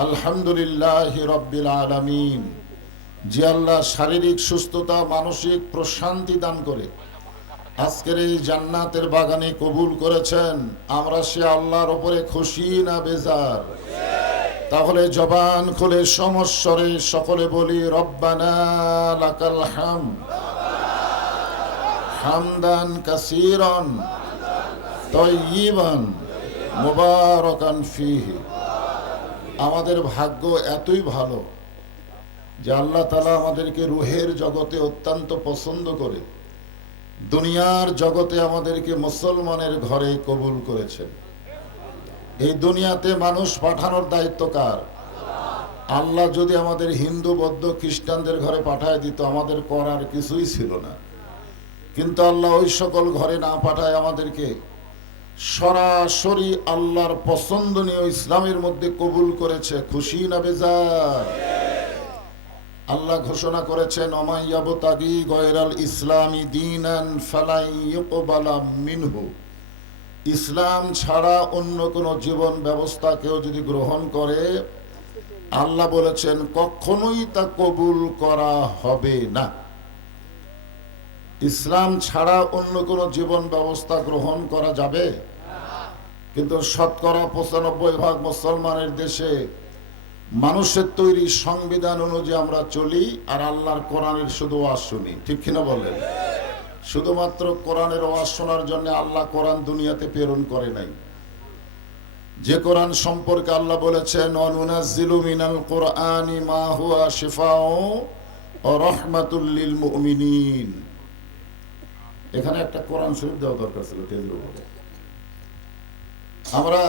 আলহামদুলিল্লাহি রাব্বিল আলামিন। যে আল্লাহ শারীরিক সুস্থতা, মানসিক প্রশান্তি দান করে আজকের এই জান্নাতের বাগানে কবুল করেছেন, আমরা সে আল্লাহর উপরে খুশি না বেজার? তাহলে জবান খুলে সমস্বরে সকলে বলি, রব্বানা লাকাল হামদ হামদান কাসীরান তাইয়িবান মুবারাকান ফীহি। আমাদের ভাগ্য এতই ভালো যে আল্লাহ তাআলা আমাদেরকে রুহের জগতে অত্যন্ত পছন্দ করে দুনিয়ার জগতে আমাদেরকে মুসলমানের ঘরে কবুল করেছেন। এই দুনিয়াতে মানুষ পাঠানোর দায়িত্ব কার? আল্লাহ যদি আমাদের হিন্দু, বৌদ্ধ, খ্রিস্টানদের ঘরে পাঠায় দিত, আমাদের করার কিছুই ছিল না। কিন্তু আল্লাহ ওই সকল ঘরে না পাঠায় আমাদেরকে সরাসরি আল্লাহর পছন্দনীয় ইসলামের মধ্যে কবুল করেছে। খুশি না বেজার? আল্লাহ ঘোষণা করেছেন, ওমাইয়াবতাগি গয়রাল ইসলামি দীনান ফালাই ইউকবালা মিনহু। ইসলাম ছাড়া অন্য কোন জীবন ব্যবস্থা কেউ যদি গ্রহণ করে, আল্লাহ বলেছেন কখনোই তা কবুল করা হবে না। ইসলাম ছাড়া অন্য কোন জীবন ব্যবস্থা গ্রহণ করা যাবে? কিন্তু শতকরা ৯৫% মুসলমানের দেশে মানুষের তৈরি সংবিধান অনুযায়ী আমরা চলি, আর আল্লাহর কোরআনের শুধু ওয়াজ শুনি। ঠিক কিনা বলেন? শুধুমাত্র কোরআনের ওয়াজ শোনার জন্য আল্লাহ কোরআন দুনিয়াতে প্রেরণ করে নাই। যে কোরআন সম্পর্কে আল্লাহ বলেছেন, অনুনাজ্জিলু মিনাল কোরআনি মা হুয়া শিফাউ ওয়া রাহমাতুল লিল মুমিনিন। এখানে একটা কোরআন শরীফ দেওয়া দরকার ছিল টেজের উপরে। আমরা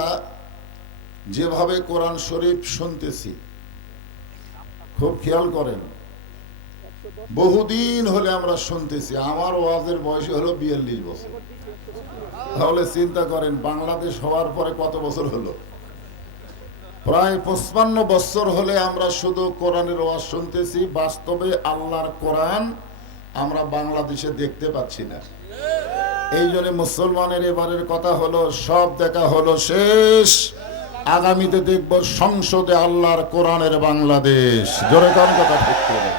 যেভাবে কোরআন শরীফ শুনতেছি, খুব খেয়াল করেন, বহুদিন হলে আমরা শুনতেছি। আমার ওয়াজের বয়স হলো ৪২ বছর। তাহলে চিন্তা করেন বাংলাদেশ হওয়ার পরে কত বছর হলো? প্রায় ৫৫ বছর হলে আমরা শুধু কোরআনের ওয়াজ শুনতেছি। বাস্তবে আল্লাহর কোরআন আমরা বাংলাদেশে দেখতে পাচ্ছি না। এই জন্য মুসলমানের এবারের কথা হলো, সব দেখা হলো শেষ, আগামীতে দেখব সংসদে আল্লাহর কোরআনের বাংলাদেশ। জোরে কোন কথা ঠিক করে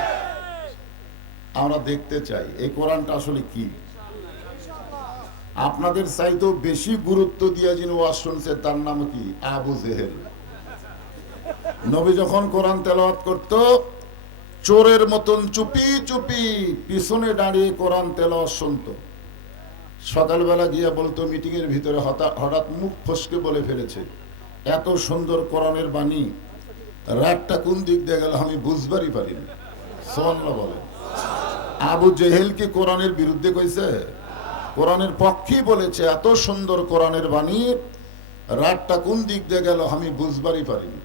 আমরা দেখতে চাই এই কোরআনটা আসলে কি। আপনাদের চাইতেও বেশি গুরুত্ব দিয়ে যিনি ওয়াজ শুনছে তার নাম কি? আবু জেহেল। নবী যখন কোরআন তেলাওয়াত করত, চোরের মতন চুপি চুপি পিছনে দাঁড়িয়ে কোরআন তেলাওয়াত শুনত। সকালবেলা গিয়ে বলতো মিটিং এর ভিতরে, হঠাৎ মুখ ফসকে বলে ফেলেছে, এত সুন্দর কোরআনের বাণী, রাতটা কোন দিক দিয়ে গেল আমি বুঝবারই পারিনি। সুবহানাল্লাহ বলে। আবু জেহেল কি কোরআনের বিরুদ্ধে কইছে? কোরআনের পক্ষেই বলেছে, এত সুন্দর কোরআনের বাণী, রাতটা কোন দিক দিয়ে গেল আমি বুঝবারই পারিনি।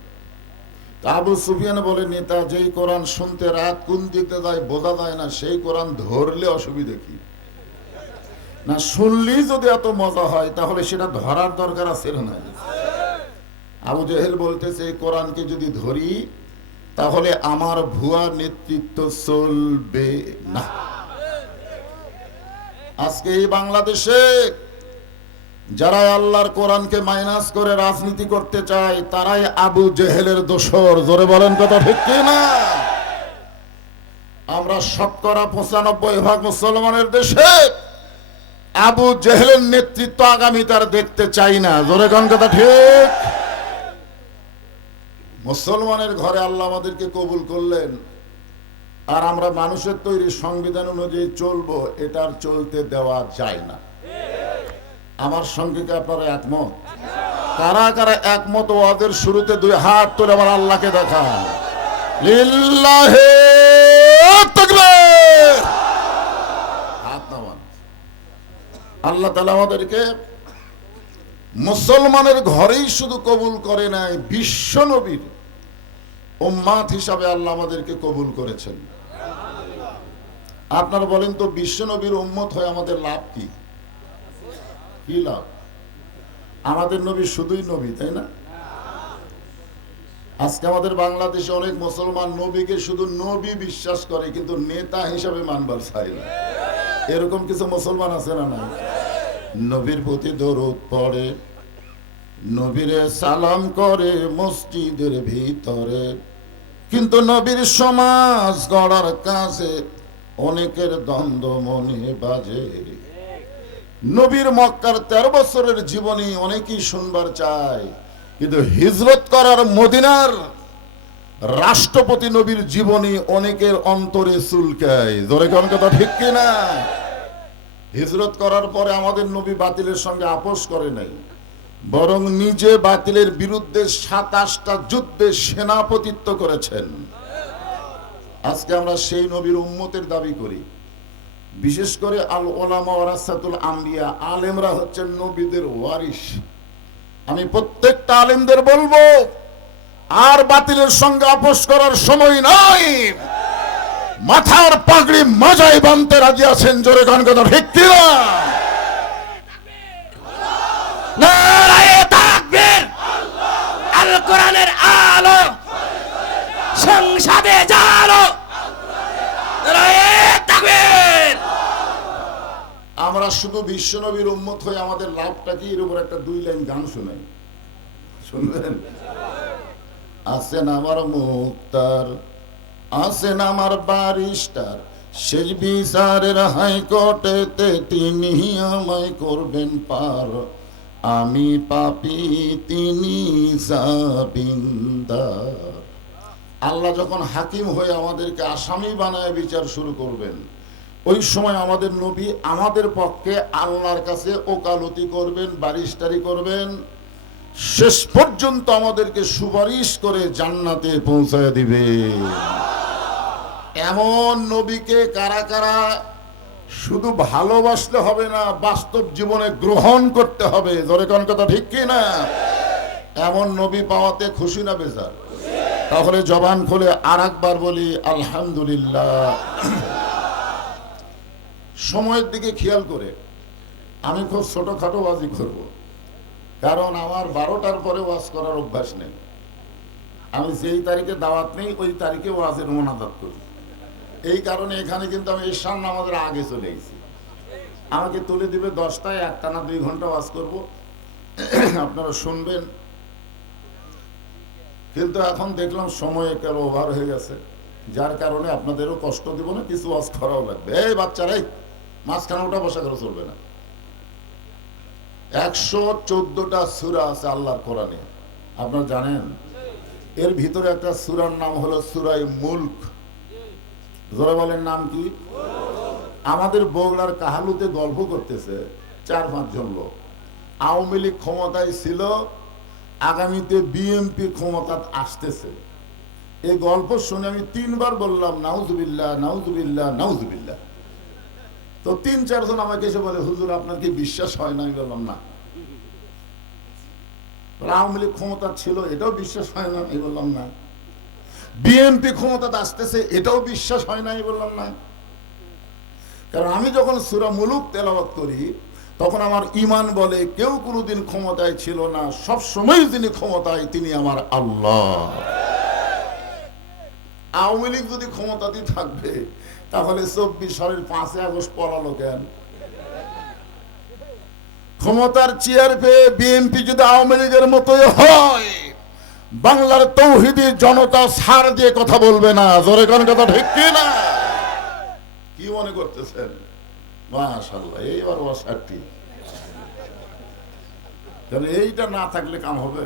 আবু সুফিয়ান বলে, নেতা যেই কোরআন শুনতে রাত কোন দিক দিয়ে যায় বোঝা যায় না, সেই কোরআন ধরলে অসুবিধা কি? না শুনলেই যদি এত মজা হয় তাহলে সেটা ধরার দরকার আছে না? আবু জেহেল বলতেছে, এই কোরআনকে যদি ধরি তাহলে আমার ভুয়া নেতৃত্ব চলবে না। আজকে এই বাংলাদেশে যারা আল্লাহর কোরআনকে মাইনাস করে রাজনীতি করতে চায়, তারাই আবু জেহেলের দোসর। জোরে বলেন কথা ঠিক কি না? আমরা শতকরা ৯৫% মুসলমানের দেশে আবু জেহেলের নেতৃত্ব আগামী তার দেখতে চাই না। জোরে কোন কথা ঠিক? মুসলমানের ঘরে আল্লাহ আমাদেরকে কবুল করলেন, আর আমরা মানুষের তৈরি সংবিধান অনুযায়ী চলবো, এটা আর চলতে দেওয়া যায় না। আমার সঙ্গে কি আপনারা একমত? কারা কারা একমত? ওয়াদের শুরুতে দুই হাত তুলে আমার আল্লাহকে দেখান। লিল্লাহি তাকবীর। হাত নামান। আল্লাহ তাআলা আমাদেরকে মুসলমানের ঘরেই শুধু কবুল করে নাই, বিশ্ব নবীর উম্মাত হিসাবে আল্লাহ আমাদেরকে কবুল করেছেন। আপনারা বলেন তো, বিশ্ব নবীর উম্মত হয়ে আমাদের লাভ কি? কি লাভ? আমাদের নবী শুধুই নবী, তাই না? আজকে আমাদের বাংলাদেশে অনেক মুসলমান নবীকে শুধু নবী বিশ্বাস করে, কিন্তু নেতা হিসাবে মানবার চায় না। এরকম কিছু মুসলমান আছে না? না, নবীর প্রতি দরুদ পড়ে, নবীরে সালাম করে মসজিদের ভিতরে, কিন্তু নবীর সমাজ গড়ার কাজে অনেকের দ্বন্দ্ব মনে বাজে। নবীর মক্কার 13 বছরের জীবনী অনেকেই শুনবার চায়, কিন্তু হিজরত করার মদিনার রাষ্ট্রপতি নবীর জীবনী অনেকের অন্তরে চুলকায়। জোরে কোন কথা ঠিক কিনা? হিজরত করার পরে আমাদের নবী বাতিলের সঙ্গে আপোষ করে নাই, বরং নিজে বাতিলের বিরুদ্ধে 27টা যুদ্ধে সেনাপতিত্ব করেছেন। আজকে আমরা সেই নবীর উম্মতের দাবি করি। বিশেষ করে আল ওলামা ওয়ারাসাতুল আম্বিয়া, আলেমরা হচ্ছেন নবীদের ওয়ারিস। আমি প্রত্যেকটা আলেমদের বলবো, আর বাতিলের সঙ্গে আপোষ করার সময় নাই। মাথার পাগড়ি মাজায় বানতে রাজি আছেন? জোরে গান কথা ঠিক কিনা? নারায়ে তাকবীর, আল কোরআনের আলো সংসদে জালো। নারায়ে তাকবীর। আমরা শুধু বিশ্বনবীর উম্মত হয়ে আমাদের লাভটা কি? এর উপর একটা 2 লাইন গান শোনাই, শুনবেন? আছেন আমার মুক্তার, আছেন আমার বারিস্টার, শেষ বিচারের হাইকোর্টেতে তিনি আমায় করবেন পার। আমি পাপী, তিনি জামিনদার। আল্লাহ যখন হাকিম হয়ে আমাদেরকে আসামি বানায় বিচার শুরু করবেন, ওই সময় আমাদের নবী আমাদের পক্ষে আল্লাহর কাছে ওকালতি করবেন, বারিস্টারি করবেন, শেষ পর্যন্ত আমাদেরকে সুপারিশ করে জান্নাতে পৌঁছায় দিবে। এমন নবীকে কারা কারা শুধু ভালোবাসলে হবে না, বাস্তব জীবনে গ্রহণ করতে হবে? ধরে কোন কথা ঠিক কি না? এমন নবী পাওয়াতে খুশি না বেজার? তাহলে জবান খুলে আর একবার বলি আলহামদুলিল্লাহ। সময়ের দিকে খেয়াল করে আমি খুব ছোটখাটো ওয়াজি করব, কারণ আমার 12টার পরে ওয়াজ করার অভ্যাস নেই। আমি যেই তারিখে দাওয়াত নেই ওই তারিখে ওয়াজের মোনাজাত করি। এই কারণে এখানে কিন্তু আমি ঈশান নামাজের আগে চলে গেছি। আমাকে তুলে দিবে 10টায়, একটানা 2 ঘন্টা ওয়াজ করব, আপনারা শুনবেন। কিন্তু এখন দেখলাম সময় একটা ওভার হয়ে গেছে, যার কারণে আপনাদেরও কষ্ট দিব না, কিছু ওয়াজ করাও লাগবে। এই বাচ্চারাই মাঝখানে ওটা বসা করে চলবে না। 114টা সূরা আছে আল্লাহর কোরআনে, আপনারা জানেন? এর ভিতরে একটা সূরার নাম হলো সূরায়ে মুলক। যারা বলেন নাম কি? আমাদের বগুড়ার কাহালুতে গল্প করতেছে 4-5 জন লোক। আওয়ামী লীগ ক্ষমতায় ছিল, আগামীতে বিএনপি ক্ষমতা আসতেছে। এই গল্প শুনে আমি 3 বার বললাম নাউজুবিল্লাহ, নাউজুবিল্লাহ, নাউজুবিল্লাহ। তো 3-4 জন আমাকে এসে বলে, হুজুর আপনার কি বিশ্বাস হয় না? আমি বললাম না। আওয়ামী লীগ ক্ষমতা ছিল, এটাও বিশ্বাস হয় না? আমি বললাম না। বিএনপি ক্ষমতা আসতেছে, এটাও বিশ্বাস হয় না? আমি বললাম না। কারণ আমি যখন সূরা মুলক তেলাওয়াত করি, তখন আমার ঈমান বলে কেউ কোনোদিন ক্ষমতায় ছিল না, সব সময় যিনি ক্ষমতায় তিনি আমার আল্লাহ। আওয়ামী লীগ যদি ক্ষমতাতেই থাকবে, তাহলে 24 সালের 5 আগস্ট পড়ালো কেন? ক্ষমতার চেয়ার পেয়ে বিএনপি যদি আওয়ামী লীগের মতোই হয়, বাংলার তৌহিদি জনতা ছাড় দিয়ে কথা বলবে না। জোরে কোন কথা ঠিক কি না? কি মনে করতেছেন? মাশাআল্লাহ, এইবার ওয়াসাটি, কারণ এইটা না থাকলে কাম হবে।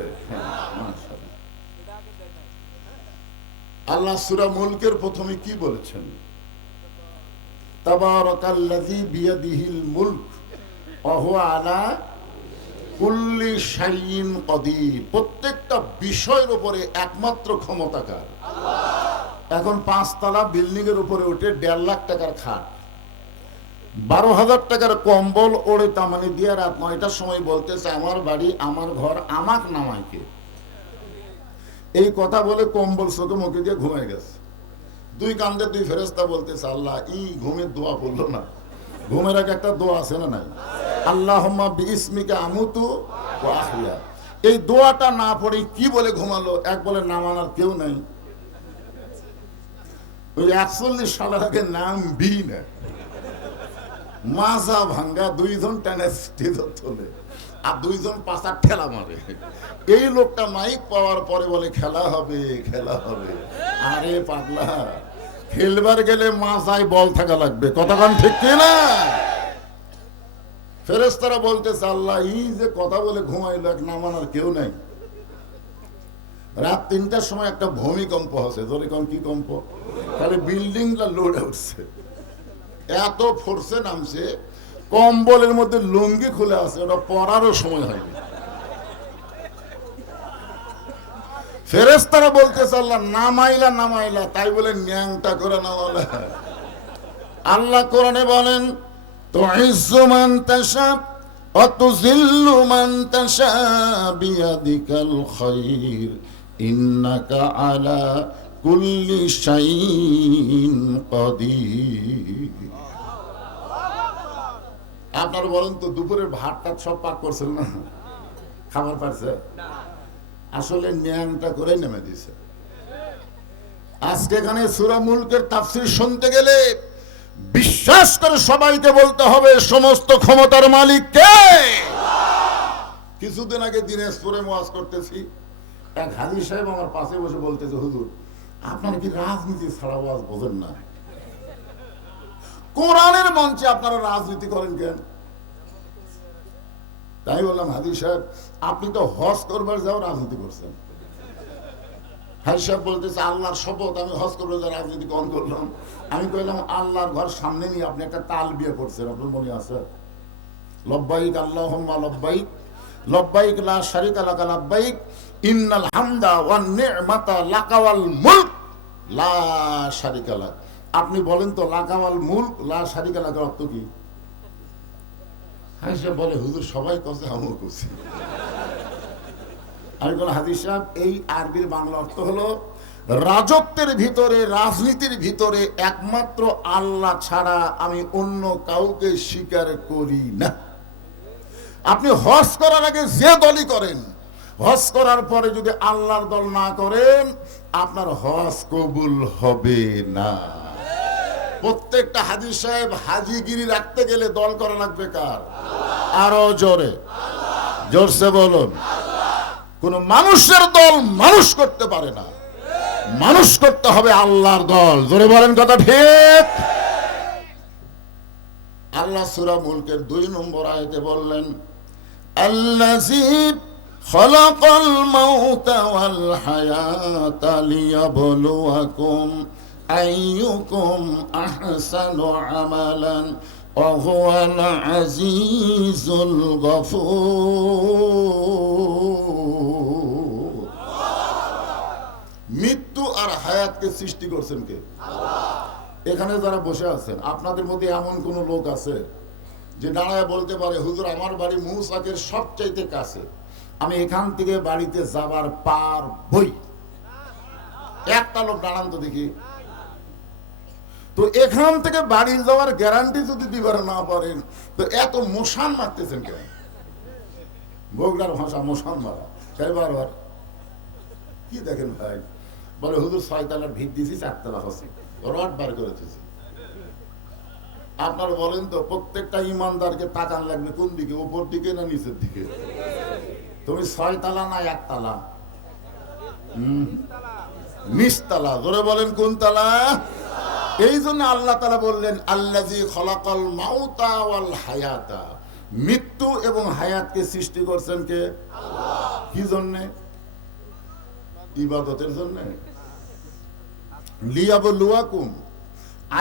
আল্লাহ সূরা মুলকের প্রথমে কি বলেছেন? তাবারাকাল্লাযী বিয়াদিহিল মুলক ওয়া হুয়া আলা কুল্লি শাইইন কাদির। প্রত্যেকটা বিষয়ের উপরে একমাত্র ক্ষমতাকার আল্লাহ। এখন 5 তলা বিল্ডিং এর উপরে উঠে 1.5 লাখ টাকার খাট, 12,000 টাকার কম্বল ওড়ে তামানি দিয়ে রাত 9টার সময় বলতেছে আমার বাড়ি, আমার ঘর, আমাক নামাইকে। এই কথা বলে কম্বল চোখে মুখে দিয়ে ঘুমায় গেছে। 2 কান্দে 2 ফেরেশতা বলতেছে আল্লাহ ঘুমের দোয়া পড়লো না। ঘুমের আগে একটা দোয়া আছে না নাই? আল্লাহুম্মা বিইসমিকা আমুতু ওয়া আহইয়া। এই দোয়াটা না পড়ে কি বলে ঘুমালো? এক বলে না মানার কেউ নাই। ওই 41 সালের আগে নাম বি না, মাজা ভাঙ্গা 2 জন টানে স্টেজ তোলে। আর দুইজন পাশার ঠেলা মারে। এই লোকটা মাইক পাওয়ার পরে বলে খেলা হবে, খেলা হবে। আরে পাগলা, খেলবার গেলে মাথায় বল থাকা লাগবে, কতক্ষণ ঠিক কিনা? ফেরেশতারা বলতেছে আল্লাহ এই যে কথা বলে ঘুমাইলো, এক না মানার কেউ নাই। রাত 3টার সময় একটা ভূমিকম্প হচ্ছে, ধরে কোন কি কম্প, তাহলে বিল্ডিংটা লড়ে উঠছে, এত ফোর্সে নামছে, কম্বলের মধ্যে লুঙ্গি খুলে আছে, ওটা পরারও সময় হয়নি। ফেরেশতারা বলতেছে আল্লাহ নামাইলা নামাইলা, তাই বলে ন্যাংটা করে নামালা। আল্লাহ কোরআনে বলেন তুইজ্জু মান তাশা ওয়া তুযিল্লু মান তাশা বিয়াদিকাল খায়র ইন্নাকা আলা কুল্লি শাইইন কাদির। আপনারা বলেন তো দুপুরের ভাতটা সব পাক করছেন না, খাবার পারছে? আসলে ন্যাংটা করে নেমে দিছে। আজকে এখানে সূরা মুলকের তাফসীর শুনতে গেলে বিশ্বাস করে সবাইকে বলতে হবে সমস্ত ক্ষমতার মালিক কে? কিছুদিন আগে দিনাজপুরে ওয়াজ করতেছি, এক হাজী সাহেব আমার পাশে বসে বলতেছে হুজুর আপনারা কি রাজনীতি ছাড়া ওয়াজ বোঝেন না? কোরআনের মঞ্চে আপনারা রাজনীতি করেন কেন? তাই বললাম হাজী সাহেব আপনি তো হজ করবার যাও রাজনীতি করছেন। হাজী সাহেব বলতেছে আল্লাহর শপথ আমি হজ করবার যাও রাজনীতি কখন করলাম? আমি কইলাম আল্লাহর ঘর সামনে নিয়ে আপনি একটা তালবিয়া করছেন, আপনার মনে আছে? লব্বাইক আল্লাহুম্মা লব্বাইক লব্বাইক লা শারিকা লাকা লব্বাইক ইন্নাল হামদা ওয়ান নি'মাতা লাকা ওয়াল মুলক লা শারিকা লাক। আপনি বলেন তো লাকা ওয়াল মুলক লা শারিকা লাকা অর্থ কি? হাজী বলে হুজুর সবাই কছে আমিও কইছি। আমি বললাম হাজী সাহেব এই আরবির বাংলা অর্থ হলো রাজত্বের ভিতরে রাজনীতির ভিতরে একমাত্র আল্লাহ ছাড়া আমি অন্য কাউকে স্বীকার করি না। আপনি হজ করার আগে যে দলই করেন, হজ করার পরে যদি আল্লাহর দল না করেন আপনার হজ কবুল হবে না। প্রত্যেকটা হাজী সাহেব হাজিগিরি রাখতে গেলে দল করা লাগবে কার? আরো জোরে, জোরসে বলুন। কোন মানুষের দল মানুষ করতে পারে না, মানুষ করতে হবে আল্লাহর দল। জোরে বলেন কথা ঠিক? আল্লাহ সূরা মুলকের 2 নম্বর আয়াতে বললেন আল্লাযী খালাকাল মাউতা ওয়াল হায়াতা লিয়াবলুয়াকুম আইয়ুকুম আহসানু আমালান ওয়া হুয়াল আজিজুল গফুর। মৃত্যু আর হায়াতকে সৃষ্টি করছেন কে? আল্লাহ। এখানে যারা বসে আছেন আপনাদের মধ্যে এমন কোন লোক আছে যে দাঁড়ায় বলতে পারে হুজুর আমার বাড়ি মৌসাকের সবচাইতে কাছে, আমি এখান থেকে বাড়িতে যাবার পারবই? একটা লোক দাঁড়ান তো দেখি। তো এখান থেকে বাড়ি যাওয়ার গ্যারান্টি যদি দিবার না পারেন তো এত মশান মারতেছেন কেন? বগুড়ার ভাষা মশান মারা, বারবার কি দেখেন ভাই? বলে হুজুর 6 তলার ভিত দিয়েছি, 4 তলা হচ্ছে, রড বার করে দিয়েছি। আপনারা বলেন তো প্রত্যেকটা ইমানদারকে তাকান লাগবে কোন দিকে, উপর দিকে না নিচের দিকে? তুমি 6 তলা না 1 তলা? নিচতলা। জোরে বলেন কোন তলা? এই জন্য আল্লাহ তাআলা বললেন আল্লাযী খালাকাল মাউতা ওয়াল হায়াতা, মৃত্যু এবং হায়াতকে সৃষ্টি করছেন কে? আল্লাহ। কি জন্য? ইবাদতের জন্য। লিয়াবলুয়াকুম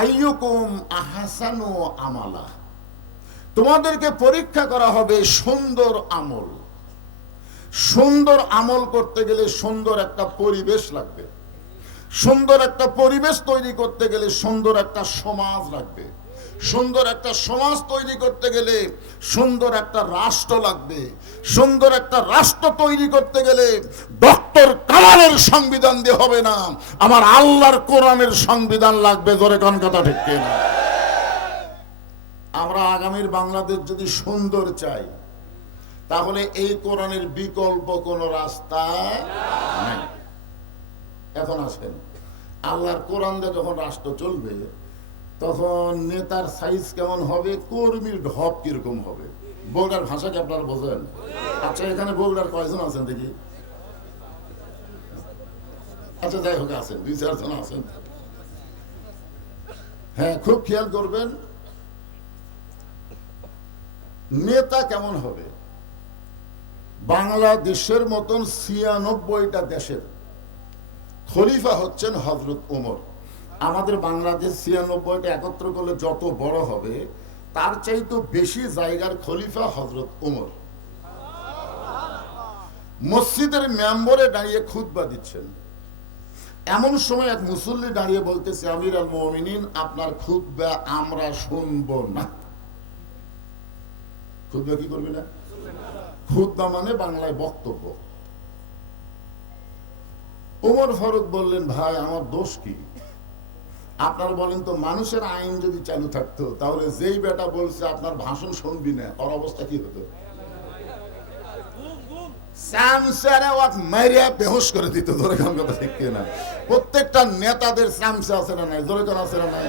আইয়ুকুম আহসানু আমালা, তোমাদেরকে পরীক্ষা করা হবে সুন্দর আমল। সুন্দর আমল করতে গেলে সুন্দর একটা পরিবেশ লাগবে, সুন্দর একটা পরিবেশ তৈরি করতে গেলে সুন্দর একটা সমাজ লাগবে, সুন্দর একটা সমাজ তৈরি করতে গেলে সুন্দর একটা রাষ্ট্র লাগবে, সুন্দর একটা রাষ্ট্র তৈরি করতে গেলে ডক্টর কামালের সংবিধান দিয়ে হবে না, আমার আল্লাহর কোরআনের সংবিধান লাগবে। জোরে কোন কথা ঠিক কিনা? আমরা আগামীর বাংলাদেশ যদি সুন্দর চাই তাহলে এই কোরআনের বিকল্প কোন রাস্তা নেই। এখন আসেন আল্লাহর কোরআন দিয়ে যখন রাষ্ট্র চলবে তখন নেতার সাইজ কেমন হবে, কর্মীর ঢপ কিরকম হবে, বগুড়ার ভাষা কি আপনারা বোঝেন? আচ্ছা, এখানে বগুড়ার কয়জন আছেন দেখি? আচ্ছা, যাই হোক, আছেন 2-4 জন আছেন। হ্যাঁ, খুব খেয়াল করবেন নেতা কেমন হবে। বাংলাদেশের মতন 96টা দেশের খলিফা হচ্ছেন হযরত ওমর। আমাদের বাংলাদেশ 96টা একত্র করলে যত বড় হবে, তার চাইতে বেশি জায়গার খলিফা হযরত ওমর। মসজিদের মেম্বরে দাঁড়িয়ে খুতবা দিচ্ছেন, এমন সময় এক মুসল্লি দাঁড়িয়ে বলতেছে, আমির আল মুমিনিন, আপনার খুতবা আমরা শুনবো না। খুতবা কি করবে না? খুতবা মানে বাংলায় বক্তব্য। ওমর ফারুক বললেন, ভাই আমার দোষ কি? আপনারা বলেন তো, মানুষের আইন যদি চালু থাকতো তাহলে যেই বেটা বলছে আপনার ভাষণ শুনবি না, ওর অবস্থা কি হতো? বেহুশ করে দিত। ধরে কাম কথা ঠিক না? প্রত্যেকটা নেতাদের সামসা আছে না নাই? ধরে কোন আছে না নাই?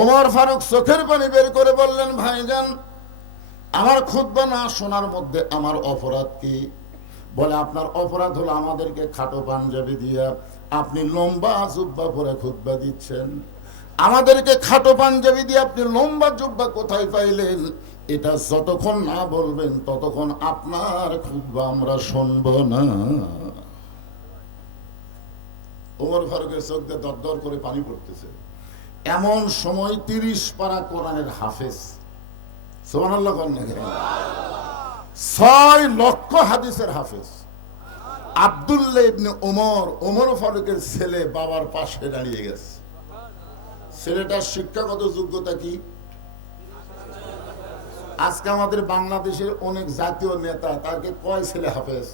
ওমর ফারুক চোখের পানি বের করে বললেন, ভাইজান, আমার খুতবা না শোনার মধ্যে আমার অপরাধ কি? বলে, আপনার অপরাধ হলো আমাদেরকে খাটো পাঞ্জাবি দিয়া আপনি লম্বা জুব্বা পরে খুতবা দিচ্ছেন। আমাদেরকে খাটো পাঞ্জাবি দিয়ে আপনি লম্বা জুব্বা কোথায় পাইলেন? এটা যতক্ষণ না বলবেন ততক্ষণ আপনার খুতবা আমরা শুনব না। ওমর ফারুকের চোখ দিয়ে দরদর করে পানি পড়তেছে। এমন সময় 30 পারা কোরআনের হাফেজ, সুবহানাল্লাহ, 6 লক্ষ হাদিসের হাফেজ আব্দুল্লাহ ইবনে ওমর, ওমর ফারুকের ছেলে, বাবার পাশে দাঁড়িয়ে গেছে। ছেলেটার শিক্ষাগত যোগ্যতা কি? আজকে আমাদের বাংলাদেশের অনেক জাতীয় নেতা, তাকে কয় ছেলে হাফেজ?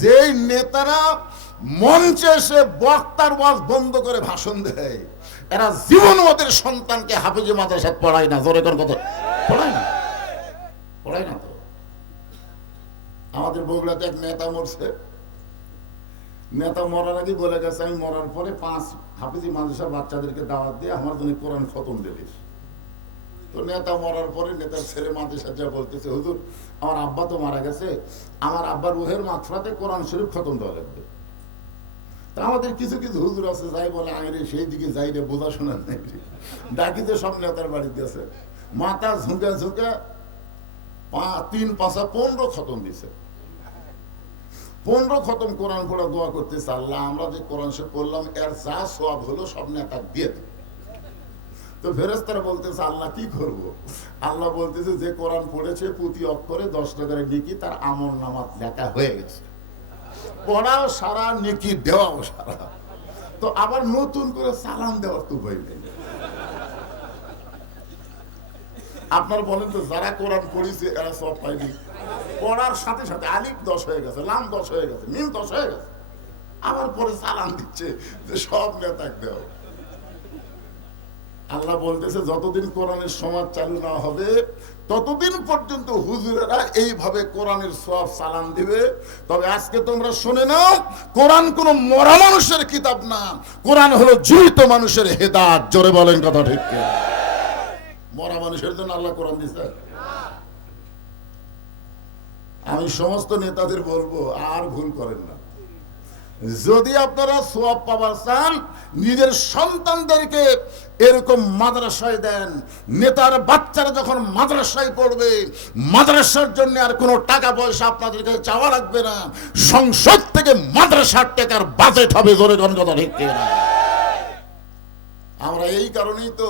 যে নেতারা মঞ্চে এসে বক্তার ওয়াজ বন্ধ করে ভাষণ দেয়, এরা জীবন ওদের সন্তানকে হাফেজে মাদ্রাসায় পড়ায় না। জোরে কোন কথা? পড়ায় না, পড়ায় না তো। আমাদের বগুড়াতে এক নেতা মরছে। নেতা মরার আগে বলে গেছে, আমি মরার পরে 5 হাফেজি মাদ্রাসার বাচ্চাদেরকে দাওয়াত দিয়ে আমার জন্য কোরআন খতম দেবে। তো নেতা মরার পরে নেতার ছেলে মাদ্রাসা যা বলতেছে, হুজুর, আমার আব্বা তো মারা গেছে, আমার আব্বার রুহের মাগফিরাতে কোরআন শরীফ খতম দেওয়া লাগবে। তা আমাদের কিছু কিছু হুজুর আছে, যাই বলে, আইরে সেই দিকে যাই রে, বোঝা শোনা নেই, ডাকিতে সব নেতার বাড়িতে আছে, মাথা ঝুঁকে ঝুঁকে 3-5 15 খতম দিছে। 15 খতম কোরআন পড়া দোয়া করতেছে, আল্লাহ, আমরা যে কোরআন শরীফ পড়লাম এর যা সওয়াব হলো সব নেতা দিয়ে দেব। তো ফেরেশতারা বলতেছে, আল্লাহ কি করব? আল্লাহ বলতেছে, যে কোরআন পড়েছে প্রতি অক্ষরে 10 টাকার নেকি তার আমলনামাত লেখা হয়ে গেছে। পড়াও সারা, নেকি দেওয়াও সারা। তো আবার নতুন করে সালাম দেওয়ার তো ভয় নেই। আপনার বলেন তো, যারা কোরআন পড়েছে এরা সব পাইনি? পড়ার সাথে সাথে আলিফ 10 হয়ে গেছে, লাম 10 হয়ে গেছে, মিম 10 হয়ে গেছে, আবার পরে সালাম দিচ্ছে যে সব নেতাকে দেও। আল্লাহ বলতেছে, যতদিন কোরআনের সমাজ চালু না হবে ততদিন পর্যন্ত হুজুরেরা এইভাবে কোরআনের সওয়াব সালাম দিবে। তবে আজকে তোমরা শুনে নাও, কোরআন কোন মরা মানুষের কিতাব না, কোরআন হলো জীবিত মানুষের হেদায়েত। জোরে বলেন কথা ঠিক কি? মরা মানুষের জন্য আল্লাহ কোরআন দিয়েছে? আমি সমস্ত নেতাদের বলবো, আর ভুল করেন না। যদি আপনারা সওয়াব পাবার চান, নিজের সন্তানদেরকে এরকম মাদ্রাসায় দেন। নেতার বাচ্চারা যখন মাদ্রাসায় পড়বে, মাদ্রাসার জন্য আর কোনো টাকা পয়সা আপনাদেরকে চাওয়া লাগবে না, সংসদ থেকে মাদ্রাসার টাকার বাজেট হবে। জোরে কোন কথা ঠিক না? আমরা এই কারণেই তো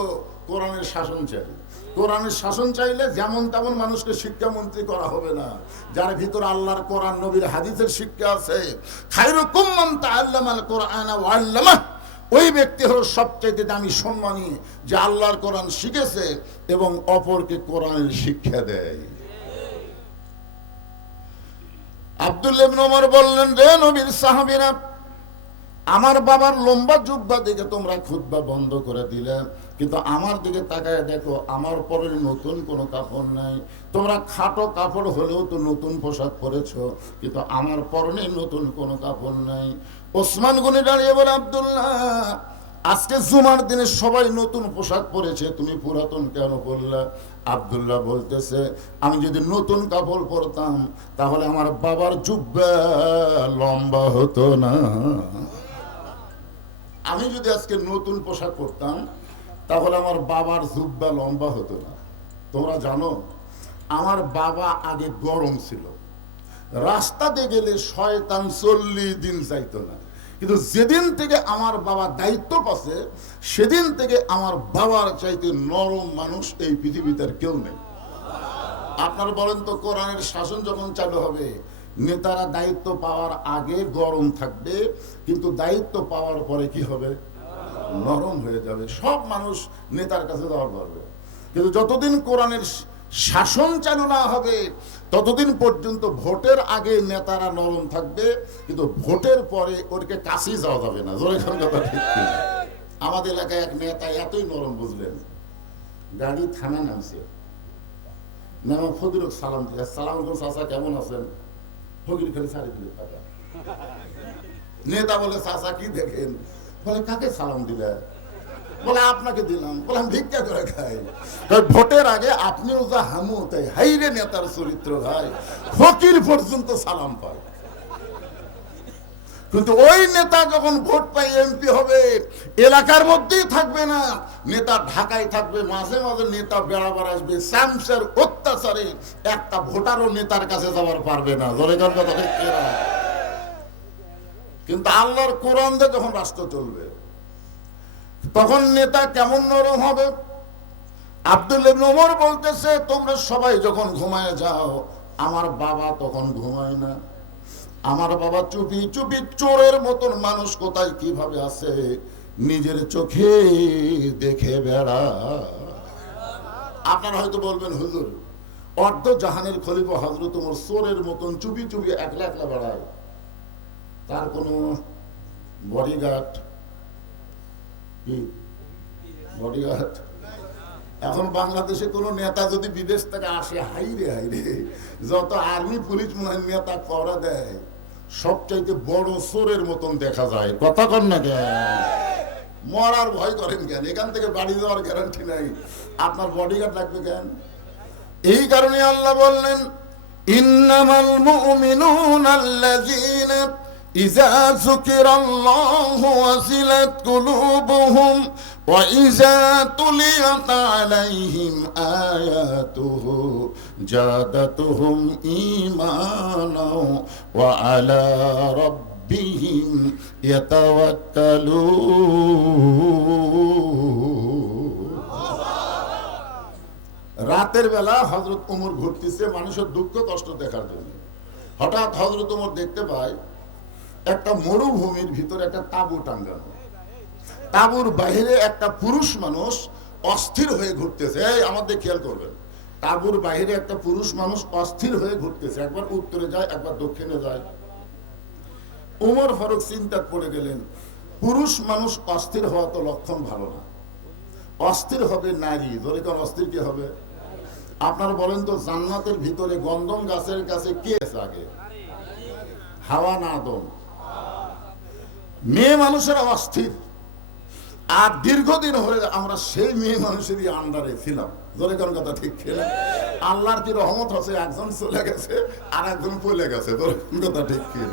কোরআনের শাসন চাই। কোরআনের শাসন চাইলে যেমন তেমন মানুষকে শিক্ষামন্ত্রী করা হবে না। যার ভিতরে আল্লাহর কোরআন, নবীর হাদিসের শিক্ষা আছে, খায়রুকুম মান তাআল্লামাল কোরআন ওয়া আল্লামা, ওই ব্যক্তি হলো সবচেয়ে দামি, সম্মানী, যে আল্লাহর কোরআন শিখেছে এবং অপরকে কোরআনের শিক্ষা দেয়। আব্দুল্লাহ ইবনে ওমর বললেন, রে নবীর সাহাবীরা, আমার বাবার লম্বা জুব্বা দিকে তোমরা খুতবা বন্ধ করে দিলে, কিন্তু আমার দিকে তাকায় দেখো, আমার পরে নতুন কোনো কাপড় নাই। তোমরা খাটো কাপড় হলেও তো নতুন পোশাক পরেছো, কিন্তু আমার পরনে নতুন কোনো কাপড় নাই। ওসমান গনি দাঁড়িয়ে বলে, আব্দুল্লাহ, আজকে জুমার দিনে সবাই নতুন পোশাক পরেছে, তুমি পুরাতন কেন পরলা? আব্দুল্লাহ বলতেছে, আমি যদি নতুন কাপড় পরতাম তাহলে আমার বাবার জুব্বা লম্বা হতো না। আমি যদি আজকে নতুন পোশাক পরতাম তাহলে আমার বাবার জুব্বা লম্বা হতো না। তোমরা জানো আমার বাবা আগে গরম ছিল, রাস্তাতে গেলে শয়তান 40 দিন যাইতো না। কিন্তু যেদিন থেকে আমার বাবা দায়িত্ব পাচ্ছে সেদিন থেকে আমার বাবার চাইতে নরম মানুষ এই পৃথিবীতে আর কেউ নেই। আপনারা বলেন তো, কোরআনের শাসন যখন চালু হবে, নেতারা দায়িত্ব পাওয়ার আগে গরম থাকবে, কিন্তু দায়িত্ব পাওয়ার পরে কি হবে? নরম হয়ে যাবে। সব মানুষ নেতার কাছে যাওয়ার পারবে, কিন্তু যতদিন কোরআনের শাসন চালু না হবে ততদিন পর্যন্ত ভোটের আগে নেতারা নরম থাকবে, কিন্তু ভোটের পরে ওরকে কাছেই যাওয়া যাবে না। জোরে কথা ঠিক কিনা? আমাদের এলাকায় এক নেতা এতই নরম, বুঝলেন, গাড়ি থানা নামছে, নামা ফকির সালাম দিয়ে, সালাম চাচা কেমন আছেন? ফকির খালি সারি দিলে টাকা। নেতা বলে, চাচা কি দেখেন? বলে, কাকে সালাম দিলে? বলে, আপনাকে দিলাম। বলে, আমি ভিক্ষা করে খাই। ভোটের আগে আপনিও যা হামু তাই। হাইরে নেতার চরিত্র ভাই, ফকির পর্যন্ত সালাম পায়। কিন্তু ওই নেতা যখন ভোট পাই এমপি হবে, এলাকার মধ্যেই থাকবে না, নেতা ঢাকায় থাকবে। মাঝে মাঝে নেতা বেড়াবার আসবে, শামসের অত্যাচারে একটা ভোটারও নেতার কাছে যাওয়ার পারবে না। জলেকার কথা ঠিক কিনা? কিন্তু আল্লাহর কোরআন দিয়ে যখন রাষ্ট্র চলবে তখন নেতা কেমন নরম হবে? আব্দুল্লাহ ইবনে ওমর বলতেছে, তোমরা সবাই যখন ঘুমায় যাও, আমার বাবা তখন ঘুমায় না। আমার বাবা চুপি চুপি চোরের মতন মানুষ কোথায় কিভাবে আছে নিজের চোখে দেখে বেড়া। আপনারা হয়তো বলবেন, হুজুর, অর্ধ জাহানের খলিফা হযরত ওমর চোরের মতন চুপি চুপি একলা একলা বেড়ায়, তার কোনো বডিগার্ড কি? বডিগার্ড? এখন বাংলাদেশে কোন নেতা যদি বিদেশ থেকে আসে, হাইরে হাইরে, যত আর্মি পুলিশ নেতা পড়া দেয়, সবচাইতে বড় চোরের মতন দেখা যায়। কথা কন না কেন? মরার ভয় করেন কেন? এখান থেকে বাড়ি যাওয়ার গ্যারান্টি নাই, আপনার বডিগার্ড লাগবে কেন? এই কারণে আল্লাহ বললেন, ইন্নামাল মুমিনুনা আল্লাযীনা ইযা যুকিরাল্লাহু ওয়াজিলাত কুলুবুহুম ওয়া ইযা তুলিয়াত আলাইহিম আয়াতুহু জাদাতুহুম ঈমানাও ওয়া আলা রাব্বিহিম ইয়াতাওয়াক্কালুন। রাতের বেলা হযরত ওমর ঘুরতেছে মানুষের দুঃখ কষ্ট দেখার জন্য। হঠাৎ হযরত ওমর দেখতে পায় একটা মরুভূমির ভিতরে একটা তাঁবু টাঙ্গানো, তাঁবুর বাইরে একটা পুরুষ মানুষ অস্থির হয়ে ঘুরতেছে। এই আমাদের খেয়াল করবেন, তাঁবুর বাইরে একটা পুরুষ মানুষ অস্থির হয়ে ঘুরতেছে, একবার উত্তরে যায় একবার দক্ষিণে যায়। ওমর ফারুক চিন্তায় পড়ে গেলেন, পুরুষ মানুষ অস্থির হওয়া তো লক্ষণ ভালো না, অস্থির হবে নারী। ধরে কারণ অস্থির কি হবে? আপনারা বলেন তো, জান্নাতের ভিতরে গন্ধম গাছের কাছে কে আছে আগে? হাওয়া না আদম? মেয়ে মানুষেরা অস্থির, আর দীর্ঘদিন হয়ে আমরা সেই মেয়ে মানুষেরই আন্ডারে ছিলাম। ধরে কারণ কথা ঠিক ছিল? আল্লাহর কি রহমত হচ্ছে, একজন চলে গেছে আর একজন পলে গেছে। ধরে কথা ঠিক ছিল?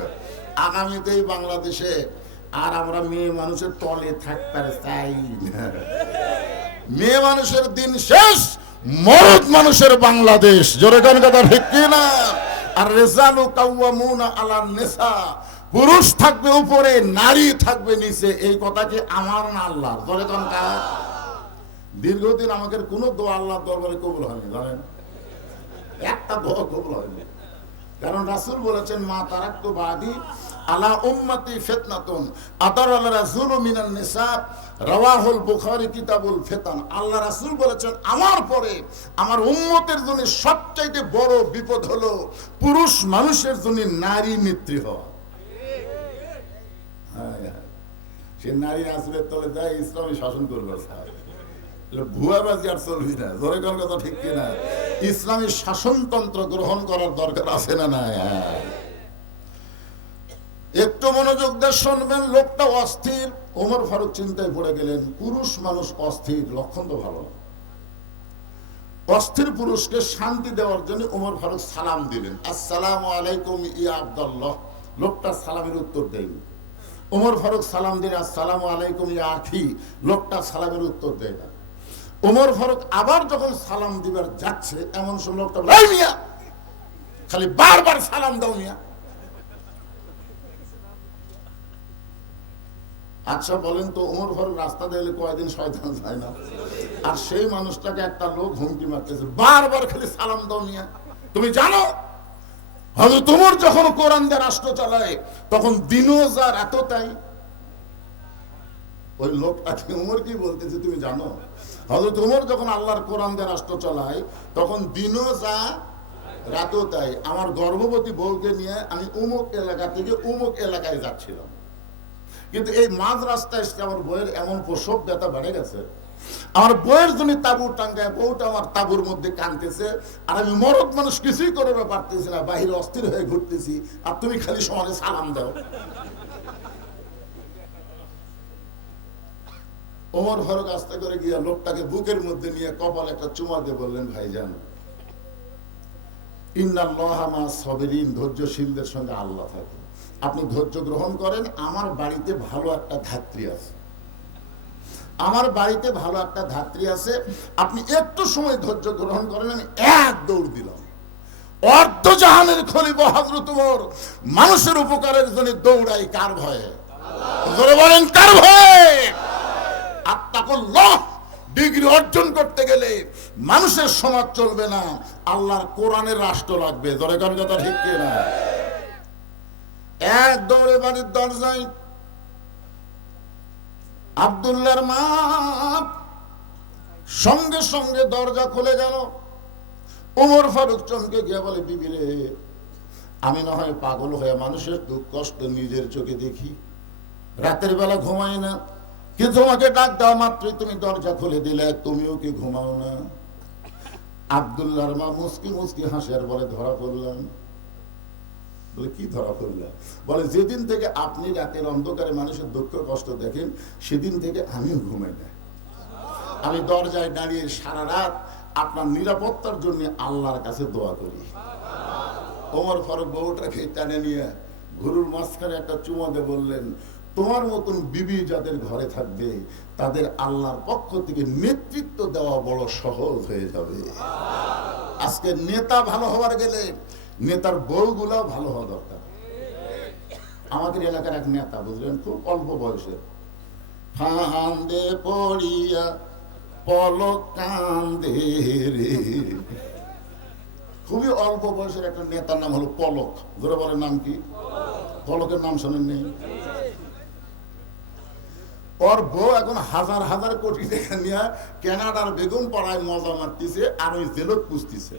আগামীতেই বাংলাদেশে আর আমরা মেয়ে মানুষের তলে থাকতে চাই না। মেয়ে মানুষের দিন শেষ, মরদ মানুষের বাংলাদেশ। জোরে গান কথা ঠিক কিনা? আর রিজালু কাওয়ামুনা আলান নিসা, পুরুষ থাকবে উপরে, নারী থাকবে নিচে। এই কথা কি আমার না আল্লাহর? জোরে গান কার? দীর্ঘদিন আমাদের কোনো দোয়া আল্লাহর দরবারে কবুল হয়নি, জানেন? একটা দোয়া কবুল হয়নি, কারণ রাসূল বলেছেন, মা তারাক্তু বাদি আলা উম্মতি ফিতনাতুন আতারাল রাসূলু মিনান নিসা, রাওয়াহুল বুখারী কিতাবুল ফিতান। আল্লাহ রাসূল বলেছেন, আমার পরে আমার উম্মতের জন্য সবচাইতে বড় বিপদ হলো পুরুষ মানুষের জন্য নারী নেত্রী হওয়া। সে নারী রাসূলের তলে যায়, ইসলামী শাসন করবে। ভুয়াবাজি আর চলবি না। ধরে কোন কথা ঠিক কিনা? ইসলামী শাসনতন্ত্র গ্রহণ করার দরকার আছে না? নাই? একটু মনোযোগ দিয়ে শুনবেন, লোকটা অস্থির। ওমর ফারুক চিন্তায় পড়ে গেলেন, পুরুষ মানুষ অস্থির, লক্ষণ তো ভালো না। অস্থির পুরুষকে শান্তি দেওয়ার জন্য ওমর ফারুক সালাম দিলেন, আসসালামু আলাইকুম ইয়া আব্দুল্লাহ। লোকটা সালামের উত্তর দেয়নি। ওমর ফারুক সালাম দিলেন, আসসালামু আলাইকুম ইয়া আখি। লোকটা সালামের উত্তর দেয় না। ওমর ফারুক আবার যখন সালাম দিবার যাচ্ছে, এমন সময় লোকটা বলে, এই মিয়া, খালি বারবার সালাম দাও মিয়া। আচ্ছা বলেন তো, ওমর ফারুক রাস্তা দিলে কয়দিন শয়তান যায় না? আর সেই মানুষটাকে একটা লোক হুমকি মারতেছে, বারবার খালি সালাম দাও মিয়া। তুমি জানো হযরত ওমর যখন কোরআন দিয়ে রাষ্ট্র চালায়, তখন দিনও যা রাতও তাই। ওই লোকটাকে ওমর কি বলতেছে, তুমি জানো হযরত ওমর যখন আল্লাহর কোরআন দিয়ে রাষ্ট্র চালায়, তখন দিনও যা রাতও তাই। আমার গর্ভবতী বউকে নিয়ে আমি অমুক এলাকা থেকে অমুক এলাকায় যাচ্ছিলাম, কিন্তু এই মাঝ রাস্তায় এসে আমার বইয়ের এমন প্রসব ব্যথা বেড়ে গেছে, আমার বইয়ের জন্য তাবু টাঙ্গায়, বউটা আমার তাবুর মধ্যে কাঁদতেছে, আর আমি মরদ মানুষ কিছুই করতে পারতেছি না, বাহিরে অস্থির হয়ে ঘুরতেছি, আর তুমি খালি সমাজে সালাম দাও। ওমর ফারুক আস্তে করে গিয়া লোকটাকে বুকের মধ্যে নিয়ে কপাল একটা চুমা দিয়ে বললেন, ভাইজান, ইন্নাল্লাহা মা'আস সাবিরিন, ধৈর্যশীলদের সঙ্গে আল্লাহ থাকে, আপনি ধৈর্য গ্রহণ করেন। আমার বাড়িতে ভালো একটা ধাত্রী আছে, আমার বাড়িতে ভালো একটা ধাত্রী আছে, আপনি একটু সময় ধৈর্য গ্রহণ করেন। আমি এক দৌড় দিলাম। অর্ধ জাহানের খলিফা হযরত ওমর মানুষের উপকারের জন্য দৌড়াই কার ভয়ে? জোরে বলেন, কার ভয়ে? আত্তাকুল্লাহ। ডিগ্রি অর্জন করতে গেলে মানুষের সমাজ চলবে না, আল্লাহর কোরআনের রাষ্ট্র লাগবে। জোরে কোন কথা ঠিক কি না? এক দৌড়ে বাড়ির দরজায় আব্দুল্লাহর মা, সঙ্গে সঙ্গে দরজা খুলে গেল। ওমর ফারুক চমকে গিয়ে বলে, বিবি রে, আমি না হয় পাগল হয়ে মানুষের দুঃখ কষ্ট নিজের চোখে দেখি, রাতের বেলা ঘুমাই না, কিন্তু তোমাকে ডাক দেওয়া মাত্রই তুমি দরজা খুলে দিলে, তুমিও কি ঘুমাও না? আব্দুল্লাহর মা মুস্কি মুস্কি হাসে আর বলে, ধরা পড়লাম। বলে, কি ধরা পড়লাম? বলে, যেদিন থেকে আপনি রাতের অন্ধকারে মানুষের দুঃখ কষ্ট দেখেন, সেদিন থেকে আমিও ঘুমাই না। আমি দরজায় দাঁড়িয়ে সারা রাত আপনার নিরাপত্তার জন্য আল্লাহর কাছে দোয়া করি। ওমর ফারুক বউটাকে টানে নিয়ে গরুর মাঝখানে একটা চুমা দিয়ে বললেন, তোমার মতন বিবি যাদের ঘরে থাকবে, তাদের আল্লাহর পক্ষ থেকে নেতৃত্ব দেওয়া বড় সহজ হয়ে যাবে। আজকে নেতা ভালো হওয়ার গেলে নেতার বউগুলাও ভালো হওয়া দরকার। আমাদের এলাকার এক নেতা, বুঝলেন, খুব অল্প বয়সে, ফান্দে পড়িয়া পলক কান্দে রে, খুবই অল্প বয়সের একটা নেতার নাম হলো পলক। ধরে বলেন, নাম কি? পলকের নাম শোনেননি? ওর বউ এখন হাজার হাজার কোটি টাকা নিয়ে কানাডার বেগম পাড়ায় মজা মারতেছে, আর ওই জেলত পুষতেছে।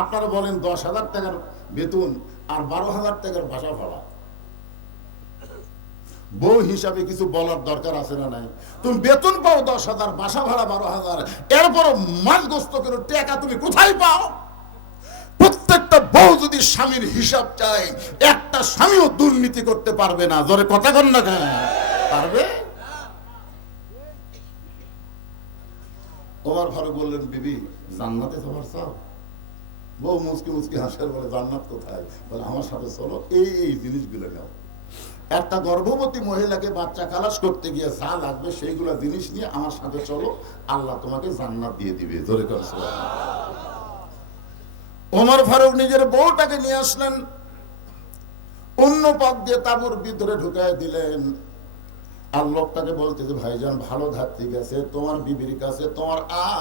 আপনারা বলেন, 10,000 টাকার বেতন আর 12,000 টাকার বাসা ভাড়া, বউ হিসাবে কিছু বলার দরকার আছে না নাই? তুমি বেতন পাও 10,000, বাসা ভাড়া 12,000, এরপরও মাছ গোস্ত কেন টাকা তুমি কোথায় পাও? প্রত্যেকটা বউ যদি স্বামীর হিসাব চায়, একটা স্বামীও দুর্নীতি করতে পারবে না। জোরে কথা কন না, কেন পারবে? ওমর ফারুক বললেন, বিবি, জান্নাতে যাবার চাও? বউ মুচকি মুচকি হাসার বলে, জান্নাত কোথায়? বলে, আমার সাথে চলো, এই জিনিসগুলো নাও। একটা গর্ভবতী মহিলাকে বাচ্চা খালাস করতে গিয়ে যা লাগবে সেইগুলো জিনিস নিয়ে আমার সাথে চলো, আল্লাহ তোমাকে জান্নাত দিয়ে দিবে। জোরে করে ওমর ফারুক নিজের বউটাকে নিয়ে আসলেন, অন্য পথ দিয়ে তাঁবুর ভিতরে ঢুকায় দিলেন। আর লোকটাকে বলতেছে, ভাইজান, ভালো ধাত্রী গেছে, তোমার বিবির কাছে তোমার